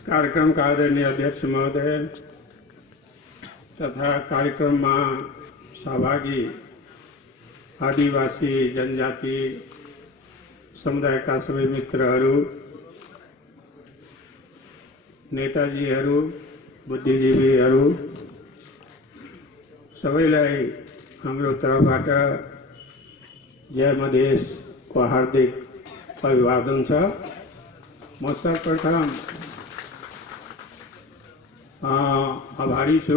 कार्यक्रम का आदरणीय अध्यक्ष महोदय तथा कार्यक्रम में सहभागी आदिवासी जनजाति समुदाय का सबै मित्रहरू, नेताजीहरू, बुद्धिजीवीहरू सबैलाई हाम्रो तर्फबाट जय मधेस को हार्दिक अभिवादन छ। म सर्वप्रथम आभारी छु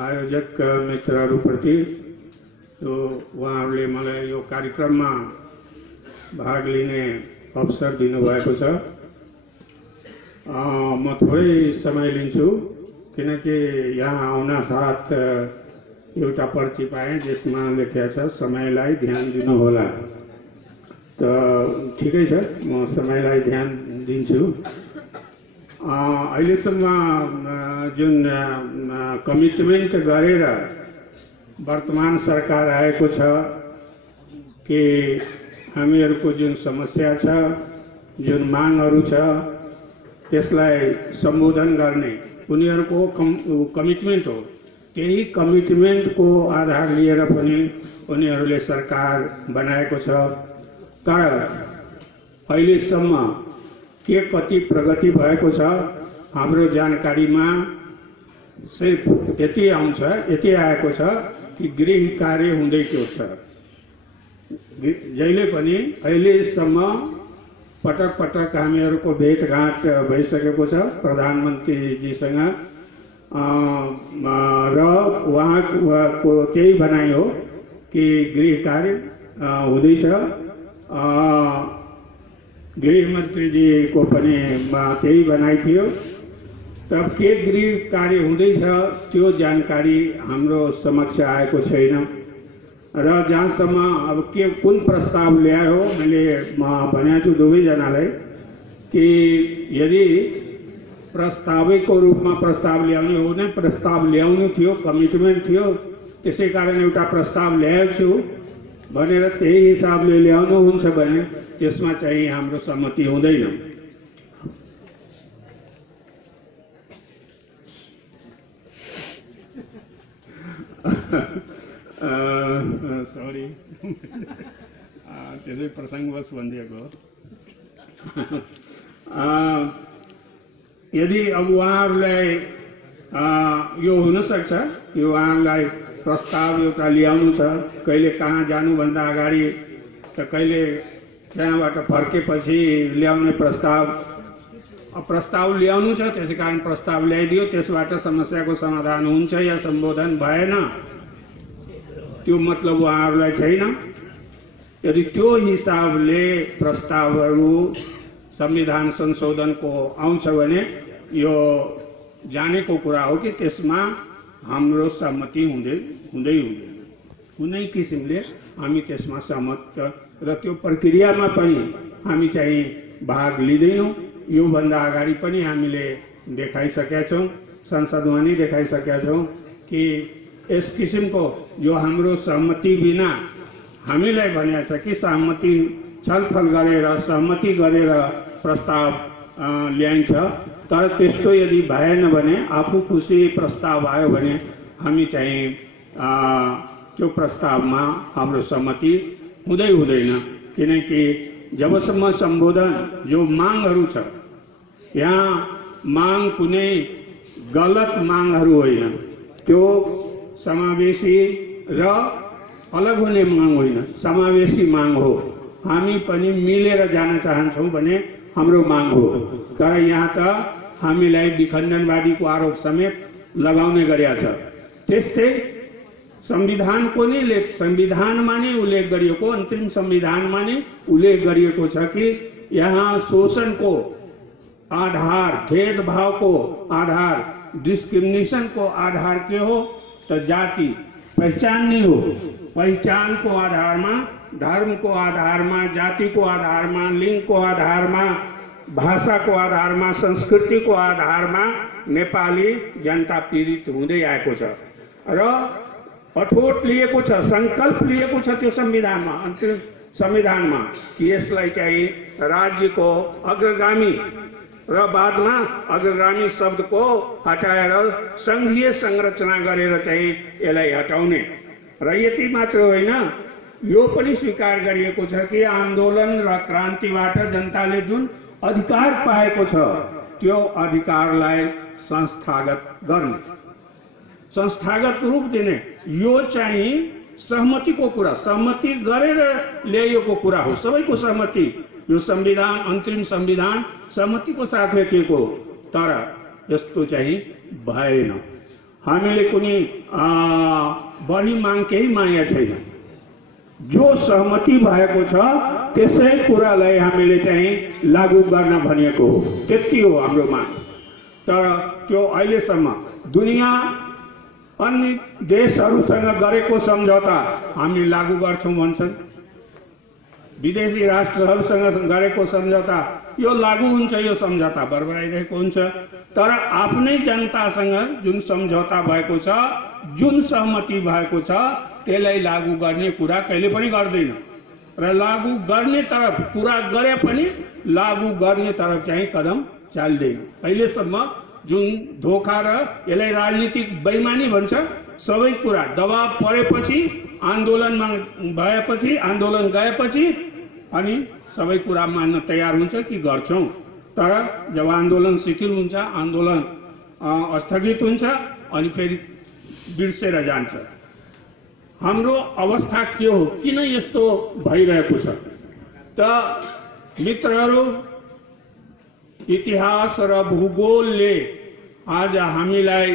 आयोजक मित्रहरूप्रति। तो उहाँहरूले मलाई यो कार्यक्रममा भाग लिने अवसर दिनुभएको छ। म थोरै समय लिन्छु किनकि यहाँ आउन साथ एउटा पर्ची पाएँ जसमा लेखेको छ समयलाई ध्यान दिनुहोला। त ठिकै छ, म समयलाई ध्यान दिन्छु। अहिलेसम्म जुन कमिटमेन्ट गरेर वर्तमान सरकार आएको छ कि हामीहरूको जुन समस्या छ, जुन मागहरू छ त्यसलाई सम्बोधन गर्ने उनीहरूको कमिटमेन्ट हो। त्यही कमिटमेन्टको आधार लिएर पनि उनीहरूले सरकार बनाएको छ। तर अहिलेसम्म के कति प्रगति भएको छ हाम्रो जानकारीमा सिर्फ यति आउँछ, यति आएको छ कि गृह कार्य हुँदैको छ। जहिले पनि अहिलेसम्म पटक पटक हामीहरूको भेटघाट भइसकेको छ प्रधानमन्त्रीजीसँग र उहाँको त्यही भनाइ हो कि गृह कार्य हुँदैछ। गृहमन्त्रीजीको पनि त्यही भनाइ थियो। तब के गृह कार्य हुँदैछ त्यो जानकारी हाम्रो समक्ष आएको छैन र जहाँसम्म अब के कुन प्रस्ताव ल्यायो मैले भनेको छु दुवैजनालाई कि यदि प्रस्तावको रूपमा प्रस्ताव ल्याउने हो भने प्रस्ताव ल्याउनु थियो, कमिटमेन्ट थियो, त्यसै कारण एउटा प्रस्ताव ल्याएको छु भनेर त्यही हिसाबले ल्याउनुहुन्छ भने त्यसमा चाहिँ हाम्रो सहमति हुँदैन। सरी त्यसै प्रसङ्गवश भनिदिएको। यदि अब उहाँहरूलाई यो हुनसक्छ कि उहाँहरूलाई प्रस्ताव एउटा ल्याउनु छ, कहिले कहाँ जानुभन्दा अगाडि त कहिले त्यहाँबाट फर्केपछि ल्याउने प्रस्ताव ल्याउनु छ, त्यसै कारण प्रस्ताव ल्याइदियो, त्यसबाट समस्याको समाधान हुन्छ या सम्बोधन भएन त्यो मतलब उहाँहरूलाई छैन। यदि त्यो हिसाबले प्रस्तावहरू संविधान संशोधनको आउँछ भने यो जानेको कुरा हो कि त्यसमा हाम्रो सहमति हुँदै कुनै किसिमले हामी त्यसमा सहमत र त्यो प्रक्रियामा पनि हामी चाहिँ भाग लिँदैनौँ। योभन्दा अगाडि पनि हामीले देखाइसकेका छौँ, संसदमा नै देखाइसकेका छौँ कि यस किसिमको जो हाम्रो सहमति बिना हामीलाई भनेको छ कि सहमति छलफल गरेर सहमति गरेर प्रस्ताव ल्याइन्छ। तर त्यस्तो यदि भएन भने आफू खुसी प्रस्ताव आयो भने हामी चाहिँ त्यो प्रस्तावमा हाम्रो सहमति हुँदैन। किनकि जबसम्म सम्बोधन जो मागहरू छ, यहाँ माग कुनै गलत मागहरू होइन, त्यो समावेशी र अलग हुने माग होइन, समावेशी माग हो। हामी पनि मिलेर जान चाहन्छौँ भने हाम्रो माग हो। तर यहाँ त हामीलाई विखण्डनवादीको आरोप समेत लगाउने गरेका छ। त्यस्तै संविधानको नै संविधानमा नै उल्लेख गरिएको, अन्तिम संविधानमा नै उल्लेख गरिएको छ कि यहाँ शोषणको आधार, भेदभावको आधार, डिस्क्रिमिनेसनको आधार के हो त जाति पहिचान नहीं हो। पहिचान को आधार में, धर्म को आधार में, जाति को आधार में, लिंग को आधार में, भाषा को आधार में, संस्कृति को आधार में नेपाली जनता पीड़ित हुँदै आएको छ र अठोट लिएको छ, संकल्प लिएको छ त्यो संविधानमा, अंतिम संविधानमा कि यसलाई चाहिँ राज्य को अग्रगामी र बादमा अग्रगामी शब्दको हटाएर संघीय संरचना गरेर चाहिँ यसलाई हटाउने र यति मात्र होइन, यो पनि स्वीकार गरिएको छ कि आन्दोलन र क्रान्तिबाट जनताले जुन अधिकार पाएको छ त्यो अधिकारलाई संस्थागत गर्ने, संस्थागत रूप दिने, यो चाहिँ सहमतिको कुरा, सहमति गरेर ल्याइएको कुरा हो, सबैको सहमति। यो संविधान, अन्तिम संविधान सहमतिको साथ लेखिएको, तर यस्तो चाहिँ भएन। हामीले कुनै बढी माग केही मागेका छैन, जो सहमति भएको छ त्यसै कुरालाई हामीले चाहिँ लागू गर्न भनिएको हो, त्यति हो हाम्रो माग। तर त्यो अहिलेसम्म दुनिया अन्य देशहरूसँग गरेको सम्झौता हामी लागू गर्छौं भन्छन्, विदेशी राष्ट्रहरूसँग गरेको सम्झौता यो लागू हुन्छ, यो सम्झौता बरबराइरहेको हुन्छ। तर आफ्नै जनतासँग जुन सम्झौता भएको छ, जुन सहमति भएको छ, त्यसलाई लागू गर्ने कुरा कहिले पनि गर्दैन र लागू गर्ने तरफ कुरा गरे पनि लागू गर्ने तरफ चाहिँ कदम चाल्दैन। अहिलेसम्म जुन धोखा र यसलाई राजनीतिक बेइमानी भन्छ, सबै कुरा दबाव परेपछि, आन्दोलनमा भएपछि, आन्दोलन गएपछि अनि सबै कुरा मान्न तयार हुन्छ कि गर्छौं। तर जब आन्दोलन शिथिल हुन्छ, आन्दोलन स्थगित हुन्छ अनि फेरि बिर्सेर जान्छ। हाम्रो अवस्था के हो, किन यस्तो भइरहेको छ त मित्रहरू? इतिहास र भूगोलले आज हामीलाई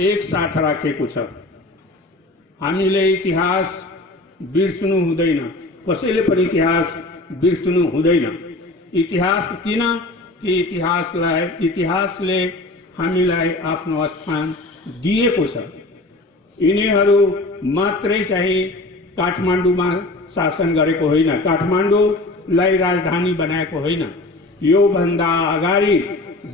एक साथ राखेको छ। हामीले इतिहास बिर्सनु हुँदैन, कसैले पनि इतिहास बिर्सनु हुँदैन। इतिहास किन कि इतिहासले हामीलाई आफ्नो स्थान दिएको छ। यिनीहरू मात्रै चाहिँ काठमाडौँमा शासन गरेको होइन, काठमाडौँलाई राजधानी बनाएको होइन, यो भन्दा अगाडि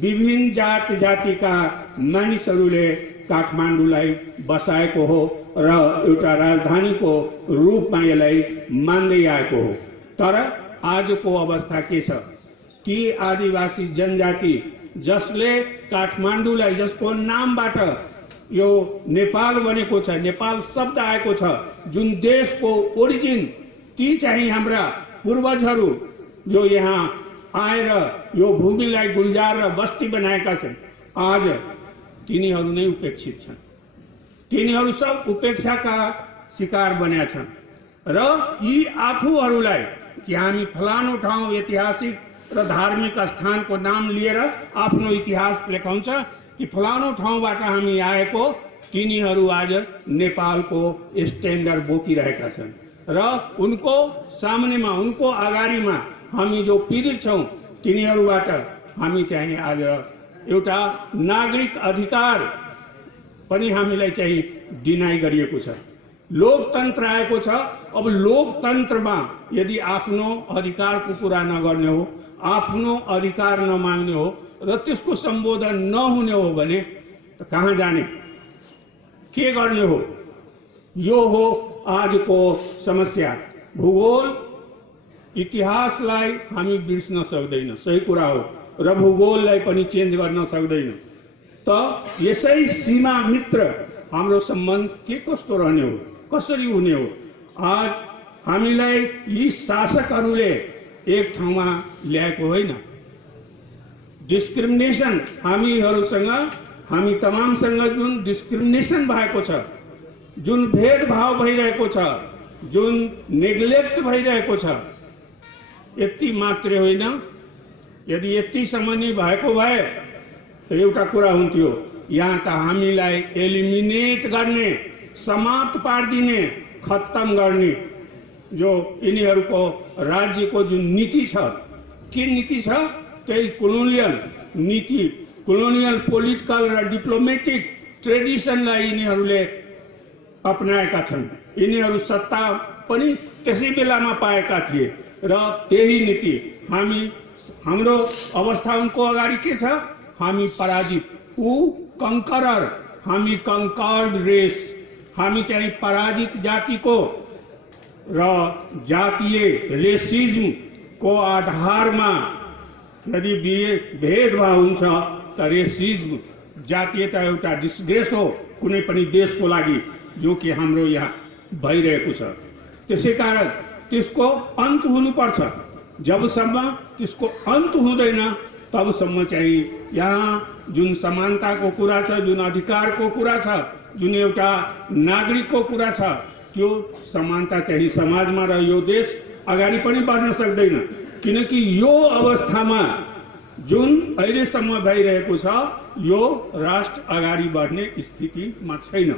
विभिन्न जात जातिका मानिसहरूले काठमाडौँलाई बसाएको हो र एउटा राजधानीको रूपमा यसलाई मान्दै आएको हो। तर आजको अवस्था के छ? ती आदिवासी जनजाति जसले काठमाडौँलाई, जसको नामबाट यो नेपाल बनेको छ, नेपाल शब्द आएको छ, जुन देशको ओरिजिन, ती चाहिँ हाम्रा पूर्वजहरू जो यहाँ आएर यो भूमिलाई गुल्जार र बस्ती बनाएका छन्, आज तिनीहरू नै उपेक्षित छन्। तिनीहरू सब उपेक्षाका शिकार बनेका छन् र यी आफूहरूलाई कि हामी फलानु ठाउँ ऐतिहासिक र धार्मिक स्थानको नाम लिएर आफ्नो इतिहास लेखाउँछ कि फलानु ठाउँबाट हामी आएको, तिनीहरू आज नेपालको स्ट्यान्डर्ड बोकिरहेका छन् र उनको सामनेमा, उनको अगाडिमा हामी जो पीडित छौं, तिनीहरूबाट हामी चाहिँ आज एउटा नागरिक अधिकार पनि हामीलाई चाहिँ डिनाइ गरिएको छ। लोकतन्त्र आएको छ। अब लोकतन्त्रमा यदि आफ्नो अधिकारको कुरा नगर्ने हो, आफ्नो अधिकार नमाग्ने हो र त्यसको सम्बोधन नहुने हो भने त कहाँ जाने, के गर्ने हो? यो हो आजको समस्या। भूगोल, इतिहासलाई हामी बिर्सन सक्दैन, सही कुरा हो, र भूगोललाई पनि चेन्ज गर्न सक्दैन। त यसै सीमा मित्र हाम्रो सम्बन्ध के कस्तो रहने हो, कसरी हुने हो? आज हामीलाई यी शासकहरूले एक ठाउँमा ल्याएको होइन। डिस्क्रिमिनेसन हामीहरूसँग, हामी तमामसँग जुन डिस्क्रिमिनेसन भएको छ, जुन भेदभाव भइरहेको छ, जुन नेग्लेक्ट भइरहेको छ, यति मात्रै होइन। यदि यतिसम्म नै भएको भए त एउटा कुरा हुन्थ्यो, यहाँ त हामीलाई एलिमिनेट गर्ने, समाप्त पारिदिने, खत्तम गर्ने जो यिनीहरूको राज्यको जुन नीति छ, के नीति छ? त्यही कोलोनियल नीति, कोलोनियल पोलिटिकल र डिप्लोमेटिक ट्रेडिसनलाई यिनीहरूले अपनाएका छन्। यिनीहरू सत्ता पनि त्यसै बेलामा पाएका थिए र त्यही नीति हाम्रो अवस्था उनको अगाडि के छ? हामी पराजित, ऊ कंकरर, हामी कंकर्ड रेस, हामी चाहिँ पराजित जातिको र जातीय रेसिज्म को आधारमा यदि भेदभाव हुन्छ त रेसिज्म जातीयता एउटा डिसग्रेस हो कुनै पनि देशको लागि, जो कि हाम्रो यहाँ भइरहेको छ। त्यसैकारण त्यसको अन्त हुनुपर्छ। जबसम्म त्यसको अन्त हुँदैन तबसम्म चाहिँ यहाँ जुन समानताको कुरा छ, जुन अधिकारको कुरा छ, जुन एउटा नागरिकको कुरा छ, त्यो समानता चाहिँ समाजमा र यो देश अगाडि पनि बढ्न सक्दैन। किनकि यो अवस्थामा जुन अहिलेसम्म भइरहेको छ यो राष्ट्र अगाडि बढ्ने स्थितिमा छैन।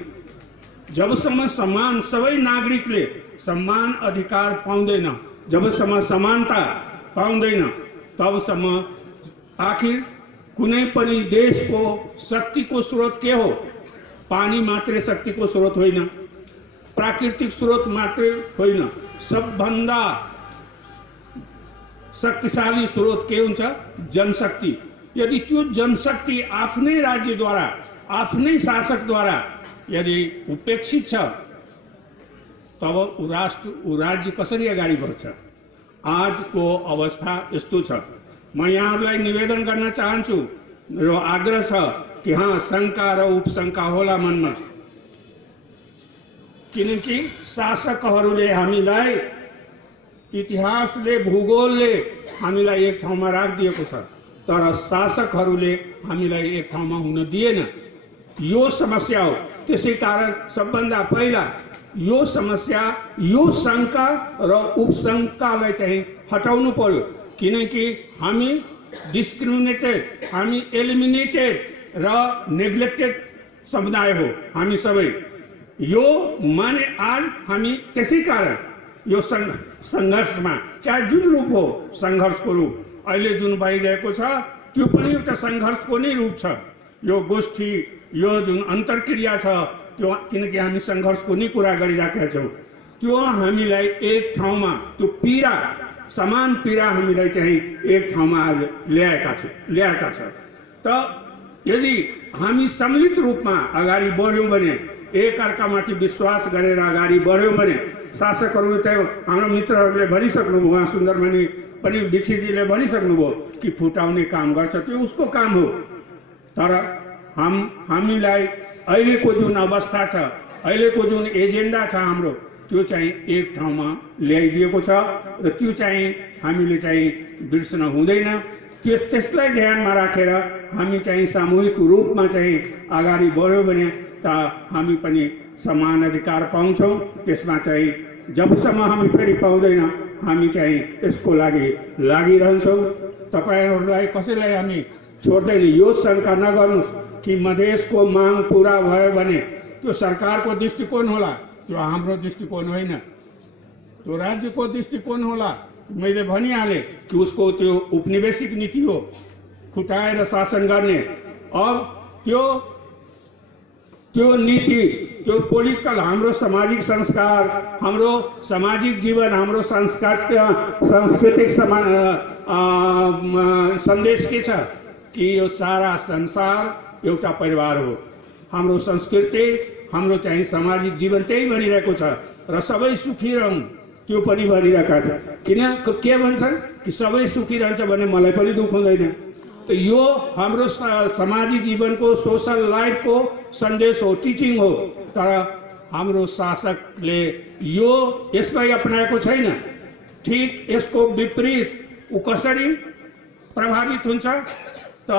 जबसम्म समान सबै नागरिकले समान अधिकार पाउँदैन, जबसम्म समानता पाउँदैन, तबसम्म आखिर कुनै पनि देशको शक्तिको स्रोत के हो? पानी मात्रै शक्तिको स्रोत होइन, प्राकृतिक स्रोत मात्रै होइन, सबभन्दा शक्तिशाली स्रोत के हुन्छ? जनशक्ति। यदि त्यो जनशक्ति आफ्नै राज्यद्वारा, आफ्नै शासकद्वारा यदि उपेक्षित छ तब ऊ राज्य कसरी अगाडि बढ्छ? आजको अवस्था यस्तो छ। म यहाँहरूलाई निवेदन गर्न चाहन्छु, मेरो आग्रह छ कि हाँ, शंका र उपशंका होला मनमा, किनकि शासकहरूले हामीलाई, इतिहासले, भूगोलले हामीलाई एक ठाउँमा राखिदिएको छ, तर शासकहरूले हामीलाई एक ठाउँमा हुन दिएन। यो समस्या हो। त्यसैकारण सबभन्दा पहिला यो समस्या, यो शंका र उपशंकालाई चाहिँ हटाउनु पर्यो। किनकि हामी डिस्क्रिमिनेटेड, हामी एलिमिनेटेड र नेग्लेक्टेड समुदाय हो हामी सबै। यो माने आज हामी त्यसैकारण यो संघर्षमा, चाहे जुन रूप हो संघर्षको रूप, अहिले जुन भइरहेको छ त्यो पनि एउटा संघर्षको नै रूप छ। यो गोष्ठी, यो जुन अन्तर्क्रिया छ त्यो, किनकि हामी संघर्षको नै कुरा गरिराखेका छौँ, त्यो हामीलाई एक ठाउँमा, त्यो पीडा, समान पीडा हामीलाई चाहिँ एक ठाउँमा आज ल्याएका छ। त यदि हामी सम्मिलित रूपमा अगाडि बढ्यौँ भने, एक अर्कामाथि विश्वास गरेर अगाडि बढ्यौँ भने, शासकहरूले त हाम्रो मित्रहरूले भनिसक्नुभयो, उहाँ सुन्दरमणि पनि दीक्षितजीले भनिसक्नुभयो कि फुटाउने काम गर्छ, त्यो उसको काम हो। तर हामीलाई अहिलेको जुन अवस्था छ, अहिलेको जुन एजेन्डा छ हाम्रो, त्यो चाहिँ एक ठाउँमा ल्याइदिएको छ र त्यो चाहिँ हामीले चाहिँ बिर्सन हुँदैन। त्यसलाई ध्यानमा राखेर हामी चाहिँ सामूहिक रूपमा चाहिँ अगाडि बढ्यौँ भने त हामी पनि समान अधिकार पाउँछौँ। त्यसमा चाहिँ जबसम्म हामी फेरि पाउँदैन हामी चाहिँ यसको लागि लागिरहन्छौँ। तपाईहरूलाई कसैलाई हामी छोड्दैन। यो शंका नगर्नुहोस् कि मधेसको माग पूरा भयो भने त्यो सरकारको दृष्टिकोण होला, त्यो हाम्रो दृष्टिकोण होइन, त्यो राज्यको दृष्टिकोण होला। मैले भनिहालेँ कि उसको त्यो उपनिवेशिक नीति हो, फुटाएर शासन गर्ने। अब त्यो नीति, त्यो पोलिटिकल, हाम्रो सामाजिक संस्कार, हाम्रो सामाजिक जीवन, हाम्रो सांस्कृतिक सन्देश के छ कि यो सारा संसार एउटा परिवार हो। हाम्रो संस्कृति, हाम्रो चाहिँ सामाजिक जीवन त्यही भनिरहेको छ र सबै सुखी रहौँ, त्यो पनि भनिरहेका छ। के भन्छन् कि सबै सुखी रहन्छ भने मलाई पनि दुःख हुँदैन। त यो हाम्रो सामाजिक जीवनको, सोशल लाइफको सन्देश हो, टिचिङ हो। तर हाम्रो शासकले यसलाई अपनाएको छैन। ठीक यसको विपरीत ऊ कसरी प्रभावित हुन्छ त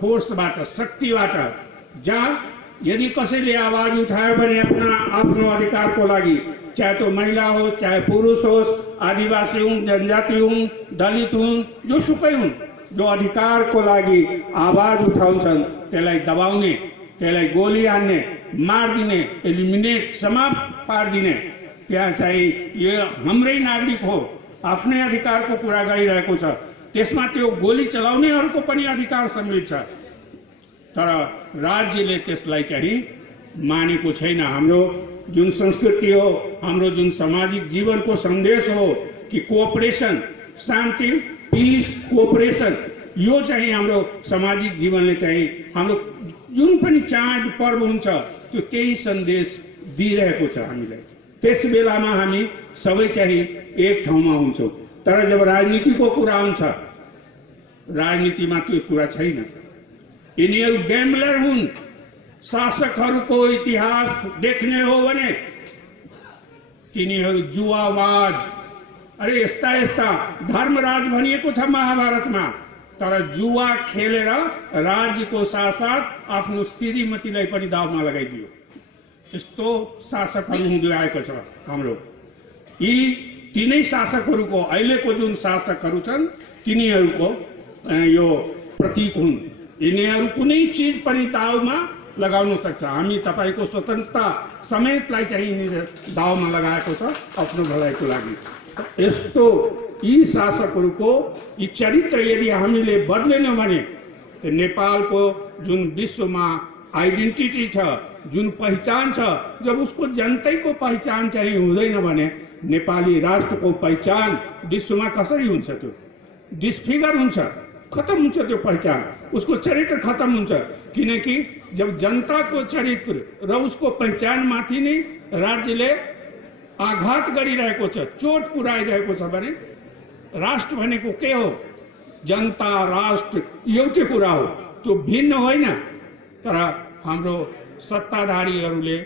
फोर्सबाट, शक्तिबाट। जहाँ यदि कसैले आवाज उठायो भने आफ्नो अधिकारको लागि, चाहे तो महिला हो, चाहे पुरुष हो, आदिवासी हुन्, जनजाति हुन्, दलित हुन्, जोसुकै हुन्, जो अधिकारको लागि आवाज उठाउँछन् त्यसलाई दबाउने, त्यसलाई गोली हान्ने, मारिदिने, एलिमिनेट, समाप्त पारिदिने, त्यहाँ चाहिँ यो हाम्रै नागरिक हो, आफ्नै अधिकारको कुरा गरिरहेको छ, त्यसमा त्यो गोली चलाउनेहरूको पनि अधिकार सम्मिलित छ। तर राज्यले त्यसलाई चाहिँ मानेको छैन। हाम्रो जुन संस्कृति हो, हाम्रो जुन सामाजिक जीवनको सन्देश हो कि कोअपरेसन, शान्ति, पीस, कोअपरेसन, यो चाहिँ हाम्रो सामाजिक जीवनले चाहिँ हाम्रो जुन पनि चाड पर्व हुन्छ त्यो त्यही सन्देश दिइरहेको छ हामीलाई। त्यस बेलामा हामी सबै चाहिँ एक ठाउँमा हुन्छौँ। तर जब राजनीतिको कुरा आउँछ, राजनीतिमा त्यो कुरा छैन। यिनीहरू ग्याम्बलर हुन्। शासकहरूको इतिहास देख्ने हो भने तिनीहरू जुवाबाज। अरे यस्ता यस्ता धर्मराज भनिएको छ महाभारतमा, तर जुवा खेलेर राज्यको साथ आफ्नो श्रीमतीलाई पनि दाउमा लगाइदियो। यस्तो शासकहरू हुँदै आएको छ हाम्रो। यी तीनै शासकहरूको, अहिलेको जुन शासकहरू छन् तिनीहरूको यो प्रतीक हुन्। यिनीहरू कुनै चिज पनि दाउमा लगाउन सक्छ। हामी तपाईको स्वतन्त्रता समेतलाई चाहिँ दाउमा लगाएको छ आफ्नो भलाइको लागि। यस्तो यी शासकहरूको यी चरित्र यदि हामीले बदलेन भने नेपालको जुन विश्वमा आइडेन्टिटी छ, जुन पहिचान छ, जब उसको जनतैको पहिचान चाहिँ हुँदैन भने नेपाली राष्ट्रको पहिचान विश्वमा कसरी हुन्छ? त्यो डिस्फिगर हुन्छ, खत्म हुन्छ त्यो पहिचान, उसको चरित्र खत्म हुन्छ। किनकि जब जनताको चरित्र र उसको पहिचान माथि नै राज्यले आघात गरिरहेको छ, चोट पुर्याइरहेको छ भने राष्ट्र भनेको के हो? जनता राष्ट्र एउटै कुरा हो, त्यो भिन्न होइन। तर हाम्रो सत्ताधारीहरूले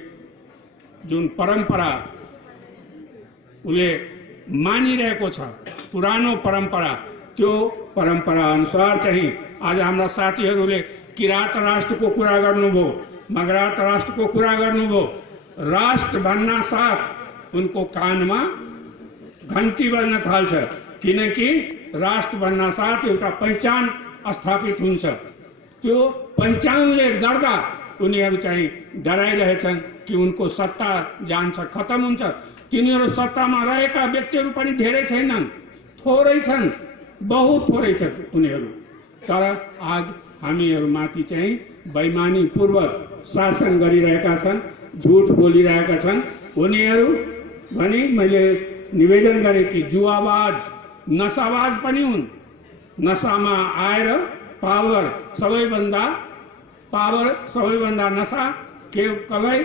जुन परम्परा उसले मानिरहेको छ, पुरानो परम्परा, त्यो परम्परा अनुसार चाहिँ आज हाम्रा साथीहरूले किराँत राष्ट्रको कुरा गर्नुभयो, मगरात राष्ट्रको कुरा गर्नुभयो। राष्ट्र भन्न साथ उनको कानमा घन्टी बज्न थाल्छ, किनकि राष्ट्र भन्न साथ एउटा पहिचान स्थापित हुन्छ। त्यो पहिचानले गर्दा उनीहरू चाहिँ डराइरहेछन् कि उनको सत्ता जान्छ, खत्म हुन्छ। तिनीहरू सत्तामा रहेका व्यक्तिहरू पनि धेरै छैनन्, थोरै छन्, बहुत थोरै छन् उनीहरू। तर आज हामीहरूमाथि चाहिँ बेइमानी पूर्वक शासन गरिरहेका छन्, झुट बोलिरहेका छन् उनीहरू। भने मैले निवेदन गरेँ कि जुवाबाज, नशाबाज पनि हुन्। नशामा आएर पावर सबैभन्दा नशा के कसलाई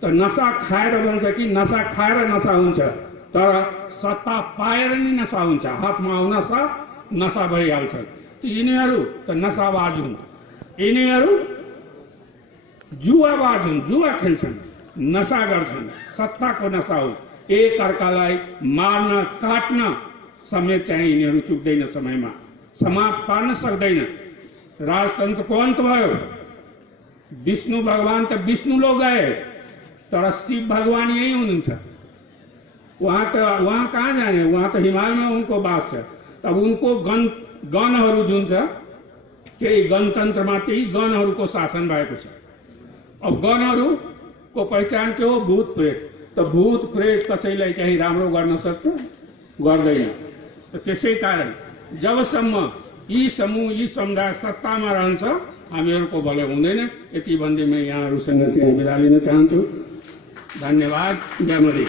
त नशा खाएर भन्छ कि नशा खाएर नशा हुन्छ, तर सत्ता पाएर नि नशा हुन्छ, हातमा आउन साथ नशा भइहाल्छ। यिनीहरू त नशाबाज हुन्, यिनीहरू जुवाबाज हुन्, जुवा खेल्छन्, नशा गर्छन्, सत्ताको नशा हो। एक अर्कालाई मार्न काट्न समेत चाहिँ यिनीहरू चुक्दैन, समयमा समाप्त पार्न सक्दैन। राजतन्त्रको अन्त भयो। विष्णु भगवान त विष्णु लोग गए, तर शिव भगवान यही हुनुहुन्छ। वहाँ कहाँ जाने? वहाँ त हिमालयमा उनको बास छ। तब उनको गणहरू जुन छ, त्यही गणतन्त्रमा त्यही गणहरूको शासन भएको छ। अब गणहरूको पहिचान के हो? भूत प्रेत। त भूत प्रेत कसैलाई चाहिँ राम्रो गर्न सक्छ? गर्दैन। त्यसै कारण जबसम्म यी समूह यी समुदाय सत्तामा रहन्छ हामीहरूको भलो हुँदैन। यति भन्दै म यहाँहरूसँग चाहिँ बिदा लिन चाहन्छु। धन्यवाद। जय मधुरी।